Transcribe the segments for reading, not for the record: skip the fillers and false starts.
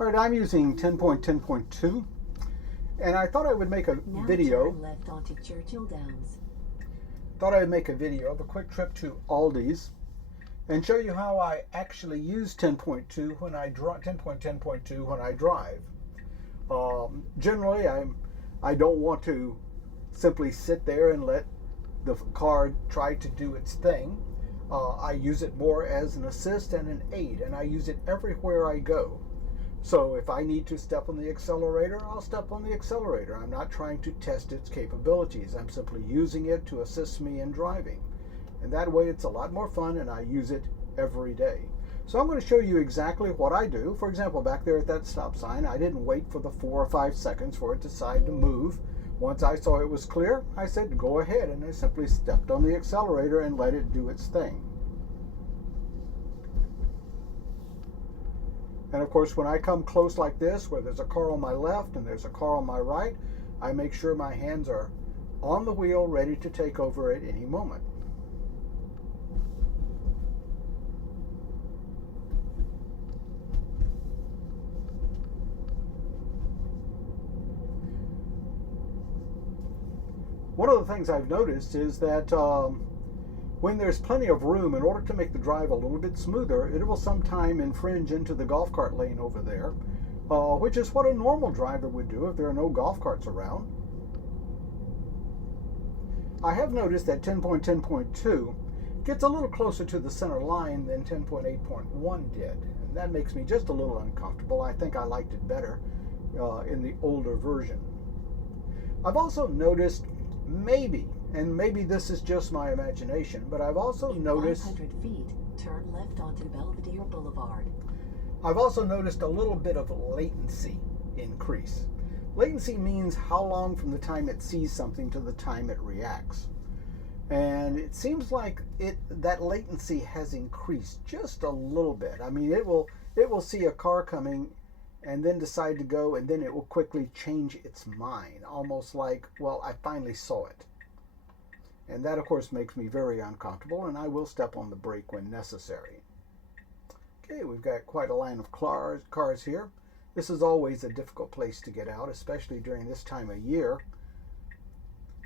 All right, I'm using 10.10.2, and I thought I would make a Now video. turn left onto Churchill Downs. Thought I would make a video of a quick trip to Aldi's and show you how I actually use 10.2 when I drive. 10.10.2 when I drive. Generally, I don't want to simply sit there and let the car try to do its thing. I use it more as an assist and an aid, and I use it everywhere I go. So if I need to step on the accelerator, I'll step on the accelerator. I'm not trying to test its capabilities. I'm simply using it to assist me in driving. And that way it's a lot more fun, and I use it every day. So I'm going to show you exactly what I do. For example, back there at that stop sign, I didn't wait for the 4 or 5 seconds for it to decide to move. Once I saw it was clear, I said go ahead, and I simply stepped on the accelerator and let it do its thing. And of course, when I come close like this, where there's a car on my left and there's a car on my right, I make sure my hands are on the wheel, ready to take over at any moment. One of the things I've noticed is that when there's plenty of room, in order to make the drive a little bit smoother, it will sometime infringe into the golf cart lane over there, which is what a normal driver would do if there are no golf carts around. I have noticed that 10.10.2 gets a little closer to the center line than 10.8.1 did, and that makes me just a little uncomfortable. I think I liked it better in the older version. I've also noticed and maybe this is just my imagination, but I've also noticed 500 feet, turn left onto Belvedere Boulevard. I've also noticed a little bit of latency increase. Latency means how long from the time it sees something to the time it reacts. And it seems like that latency has increased just a little bit. I mean, it will see a car coming and then decide to go, and then it will quickly change its mind, almost like, well, I finally saw it. And that, of course, makes me very uncomfortable, and I will step on the brake when necessary. Okay, we've got quite a line of cars here. This is always a difficult place to get out, especially during this time of year,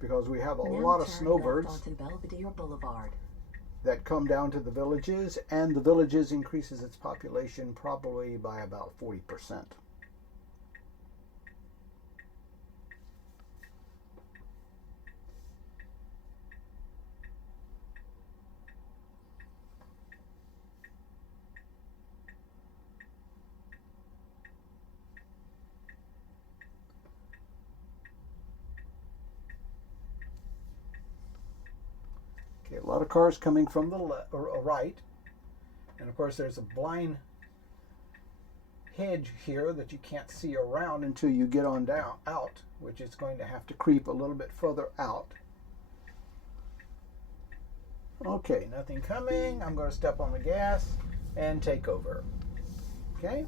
because we have a lot of snowbirds onto Belvedere Boulevard that come down to the villages, and the villages increases its population probably by about 40%. Okay, a lot of cars coming from the right, and of course there's a blind hedge here that you can't see around until you get on down out, which is going to have to creep a little bit further out. Okay, nothing coming. I'm going to step on the gas and take over. Okay.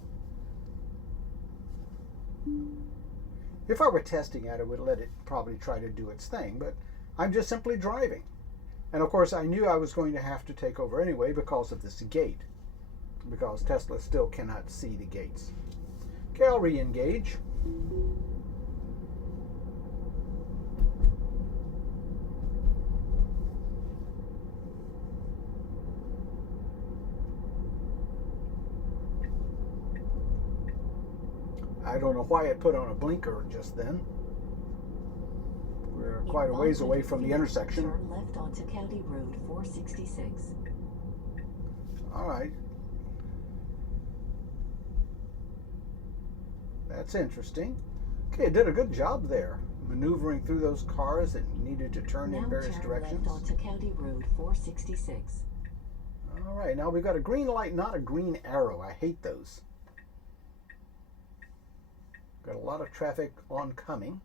If I were testing it, I would let it probably try to do its thing, but I'm just simply driving. And of course, I knew I was going to have to take over anyway because of this gate, because Tesla still cannot see the gates. Okay, I'll re-engage. I don't know why it put on a blinker just then. We're quite a ways away from the intersection. Turn left onto County Road 466. All right. That's interesting. Okay, it did a good job there, maneuvering through those cars that needed to turn in various directions. Now turn left onto County Road 466. All right, now we've got a green light, not a green arrow. I hate those. Got a lot of traffic oncoming.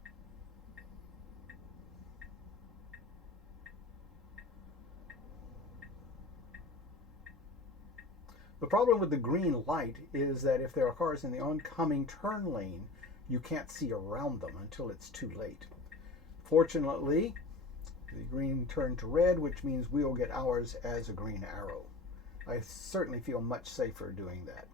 The problem with the green light is that if there are cars in the oncoming turn lane, you can't see around them until it's too late. Fortunately, the green turned to red, which means we'll get ours as a green arrow. I certainly feel much safer doing that.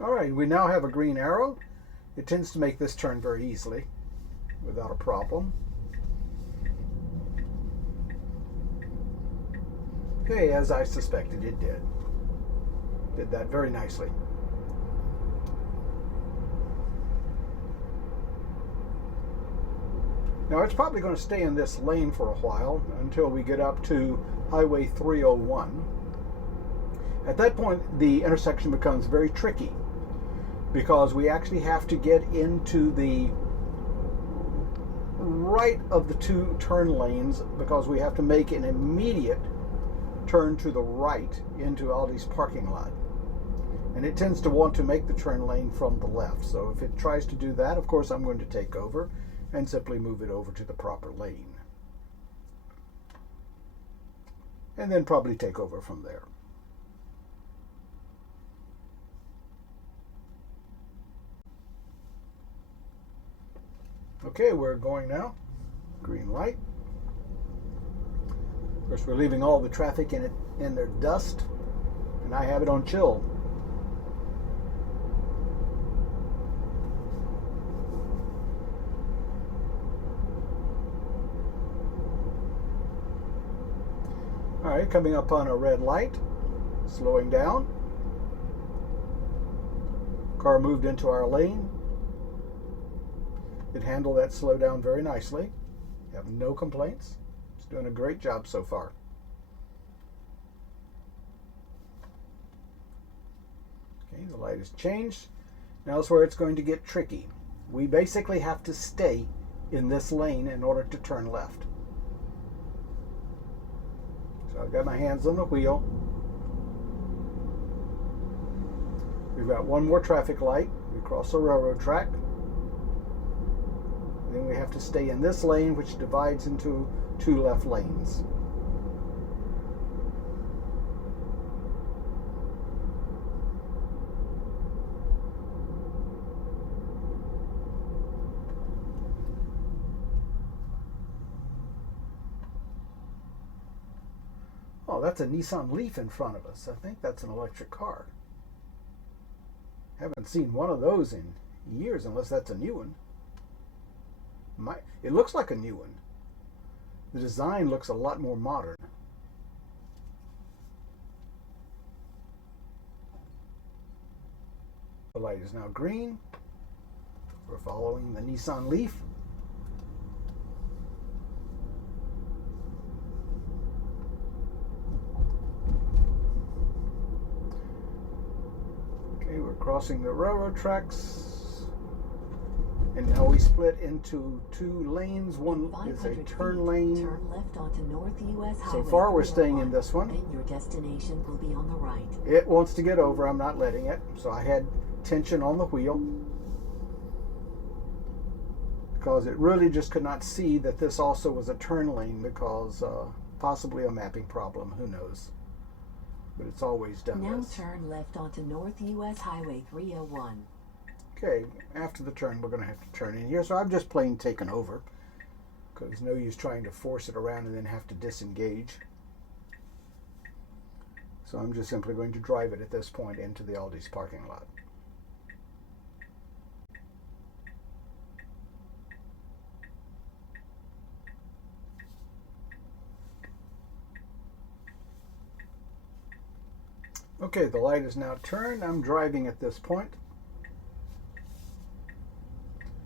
All right, we now have a green arrow. It tends to make this turn very easily without a problem. Okay, as I suspected it did. Did that very nicely. Now it's probably going to stay in this lane for a while until we get up to Highway 301. At that point, the intersection becomes very tricky because we actually have to get into the right of the two turn lanes because we have to make an immediate turn to the right into Aldi's parking lot. And it tends to want to make the turn lane from the left. So if it tries to do that, of course, I'm going to take over and simply move it over to the proper lane. And then probably take over from there. Okay, we're going now. Green light. Of course, we're leaving all the traffic in their dust, and I have it on chill. All right, coming up on a red light, slowing down. Car moved into our lane. It handled that slowdown very nicely. Have no complaints. It's doing a great job so far. Okay, the light has changed. Now is where it's going to get tricky. We basically have to stay in this lane in order to turn left. So I've got my hands on the wheel. We've got one more traffic light. We cross the railroad track. Then we have to stay in this lane, which divides into two left lanes. Oh, that's a Nissan Leaf in front of us. I think that's an electric car. Haven't seen one of those in years, unless that's a new one. It looks like a new one. The design looks a lot more modern. The light is now green. We're following the Nissan Leaf. Okay, we're crossing the railroad tracks. And now we split into two lanes. One is a turn lane. Turn left onto North US Highway. So far we're staying in this one. Then your destination will be on the right. It wants to get over. I'm not letting it. So I had tension on the wheel because it really just could not see that this also was a turn lane because possibly a mapping problem. Who knows? But it's always done Now this. turn left onto North US Highway 301. Okay, after the turn, we're going to have to turn in here. So I'm just plain taken over because no use trying to force it around and then have to disengage. So I'm just simply going to drive it at this point into the Aldi's parking lot. Okay, the light is now turned. I'm driving at this point.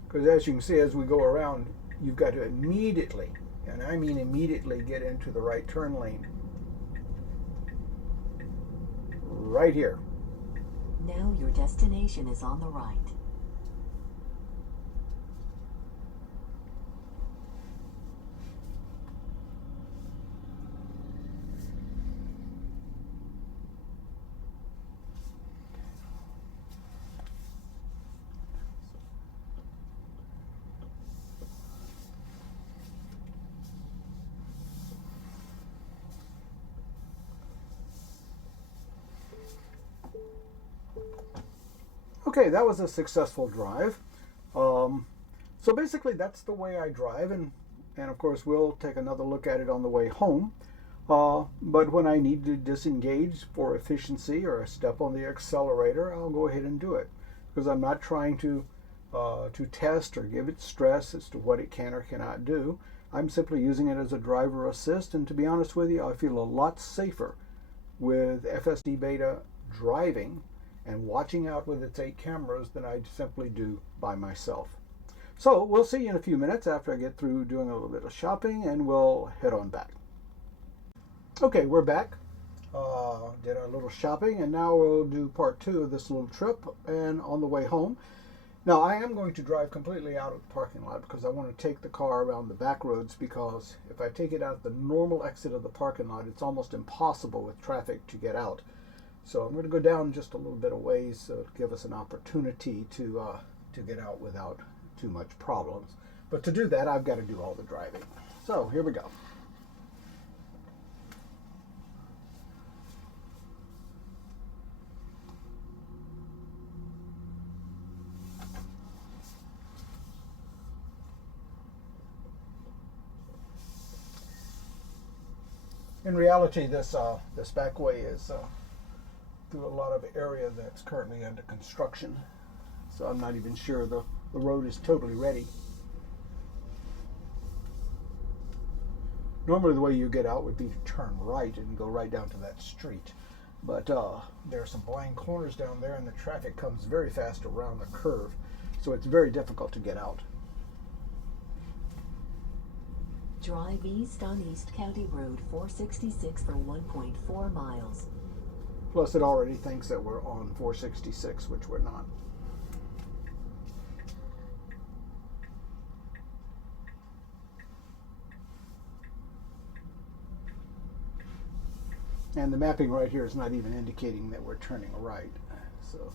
Because as you can see, as we go around, you've got to immediately, and I mean immediately, get into the right turn lane. Right here. Now your destination is on the right. Okay, that was a successful drive. So basically that's the way I drive, and of course we'll take another look at it on the way home. But when I need to disengage for efficiency or step on the accelerator, I'll go ahead and do it because I'm not trying to test or give it stress as to what it can or cannot do. I'm simply using it as a driver assist, and to be honest with you, I feel a lot safer with FSD Beta driving and watching out with its 8 cameras than I simply do by myself. So we'll see you in a few minutes after I get through doing a little bit of shopping, and we'll head on back. Okay, we're back. Did our little shopping, and now we'll do part 2 of this little trip and on the way home. Now, I am going to drive completely out of the parking lot because I want to take the car around the back roads, because if I take it out the normal exit of the parking lot, it's almost impossible with traffic to get out. So I'm going to go down just a little bit of ways so to give us an opportunity to get out without too much problems. But to do that, I've got to do all the driving. So here we go. In reality, this back way is through a lot of area that's currently under construction, so I'm not even sure the road is totally ready. Normally the way you get out would be to turn right and go right down to that street, but there are some blind corners down there and the traffic comes very fast around the curve, so it's very difficult to get out. Drive east on East County Road 466 for 1.4 miles. Plus it already thinks that we're on 466, which we're not. And the mapping right here is not even indicating that we're turning right. So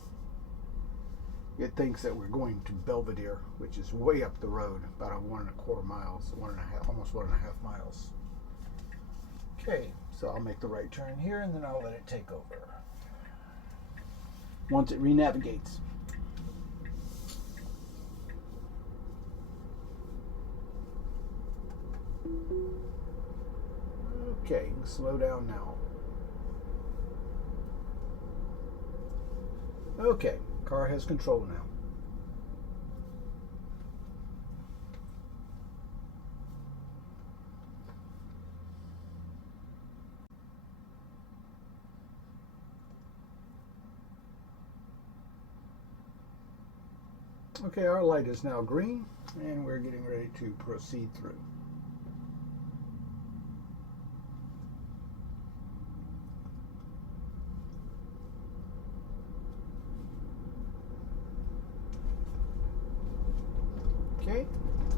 it thinks that we're going to Belvedere, which is way up the road, about 1.25 miles, 1.5, almost 1.5 miles. Okay, so I'll make the right turn here and then I'll let it take over once it renavigates. Okay, slow down now. Okay, car has control now. Okay, our light is now green and we're getting ready to proceed through. Okay,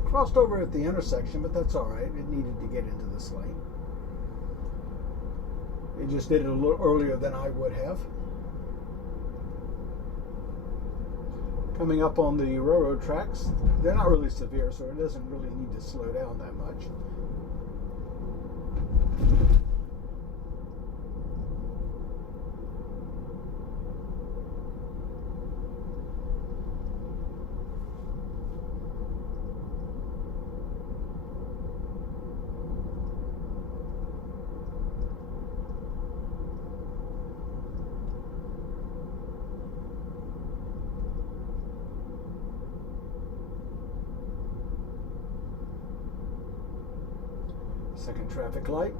crossed over at the intersection, but that's all right. It needed to get into this lane. It just did it a little earlier than I would have. Coming up on the railroad tracks, they're not really severe, so it doesn't really need to slow down that much. Second traffic light.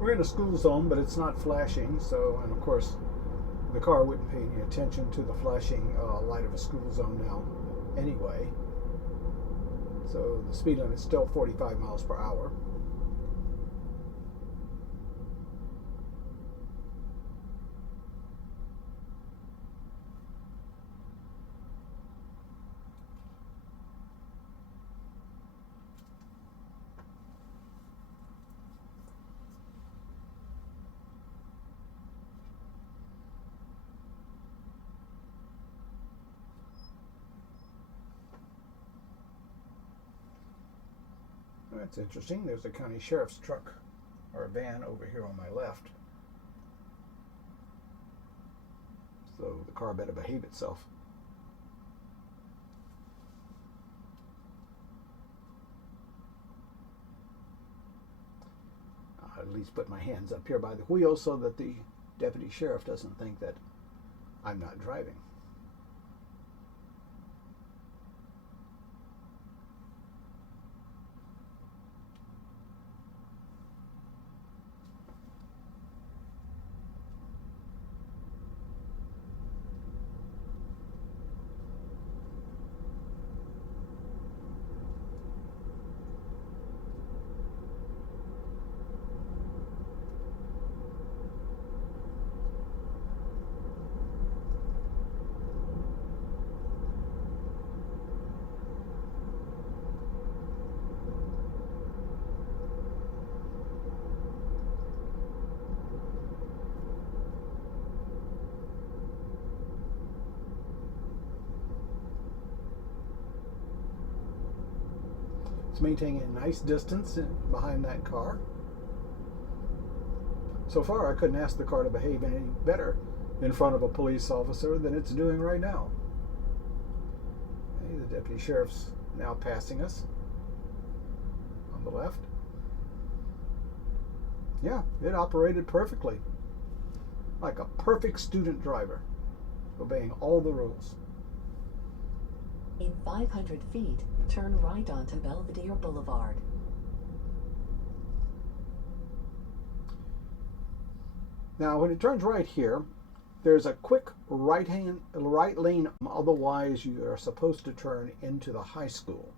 We're in a school zone, but it's not flashing, so, and of course the car wouldn't pay any attention to the flashing light of a school zone now anyway. So the speed limit is still 45 miles per hour. That's interesting. There's a county sheriff's truck or a van over here on my left. So the car better behave itself. least put my hands up here by the wheel so that the deputy sheriff doesn't think that I'm not driving. It's maintaining a nice distance behind that car. So far, I couldn't ask the car to behave any better in front of a police officer than it's doing right now. Okay, the deputy sheriff's now passing us on the left. Yeah, it operated perfectly. Like a perfect student driver, obeying all the rules. In 500 feet, turn right onto Belvedere Boulevard. Now, when it turns right here, there's a quick right lane. Otherwise, you are supposed to turn into the high school.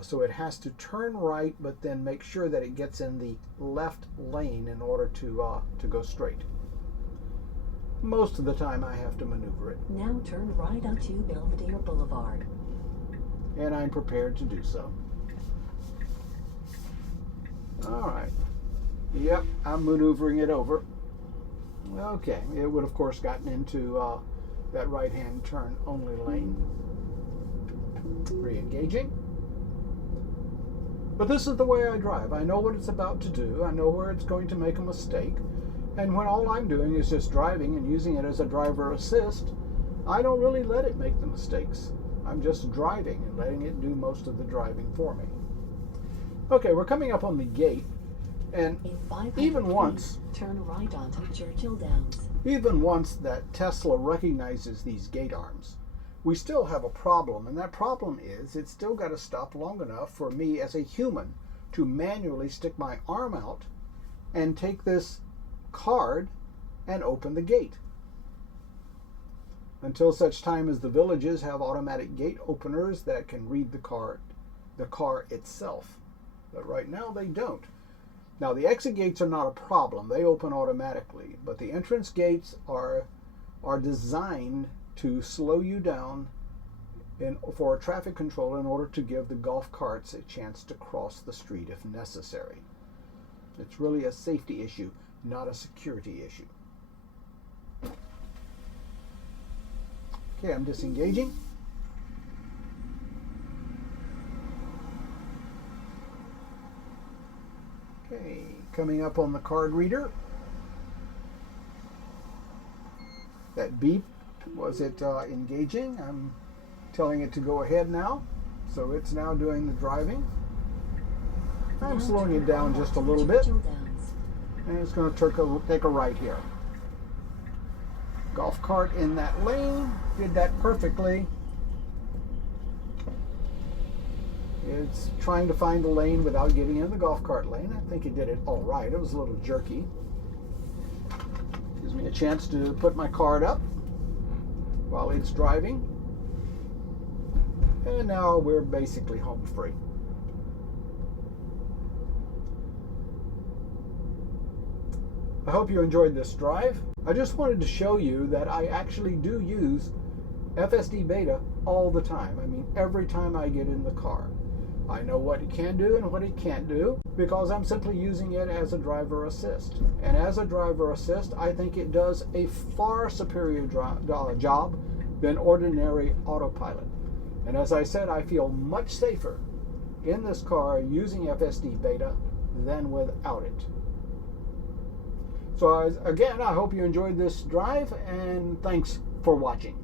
So it has to turn right, but then make sure that it gets in the left lane in order to go straight. Most of the time, I have to maneuver it. Now turn right onto Belvedere Boulevard. And I'm prepared to do so. All right. Yep, I'm maneuvering it over. Okay, it would of course gotten into that right-hand turn only lane. Re-engaging. But this is the way I drive. I know what it's about to do. I know where it's going to make a mistake. And when all I'm doing is just driving and using it as a driver assist, I don't really let it make the mistakes. I'm just driving and letting it do most of the driving for me. Okay, we're coming up on the gate, and even once, turn right onto Churchill Downs. Even once that Tesla recognizes these gate arms, we still have a problem, and that problem is it's still got to stop long enough for me as a human to manually stick my arm out and take this card and open the gate. Until such time as the villages have automatic gate openers that can read the car itself. But right now they don't. Now the exit gates are not a problem. They open automatically. But the entrance gates are designed to slow you down for traffic control in order to give the golf carts a chance to cross the street if necessary. It's really a safety issue, not a security issue. Okay, I'm disengaging. Okay, coming up on the card reader. That beep, was it engaging? I'm telling it to go ahead now. So it's now doing the driving. I'm slowing it down just a little bit. And it's going to take a right here. Golf cart in that lane, did that perfectly. It's trying to find the lane without getting in the golf cart lane. I think it did it all right. It was a little jerky. Gives me a chance to put my card up while it's driving. And now we're basically home free. I hope you enjoyed this drive. I just wanted to show you that I actually do use FSD Beta all the time. I mean, every time I get in the car. I know what it can do and what it can't do because I'm simply using it as a driver assist. And as a driver assist, I think it does a far superior job than ordinary autopilot. And as I said, I feel much safer in this car using FSD Beta than without it. So again, I hope you enjoyed this drive, and thanks for watching.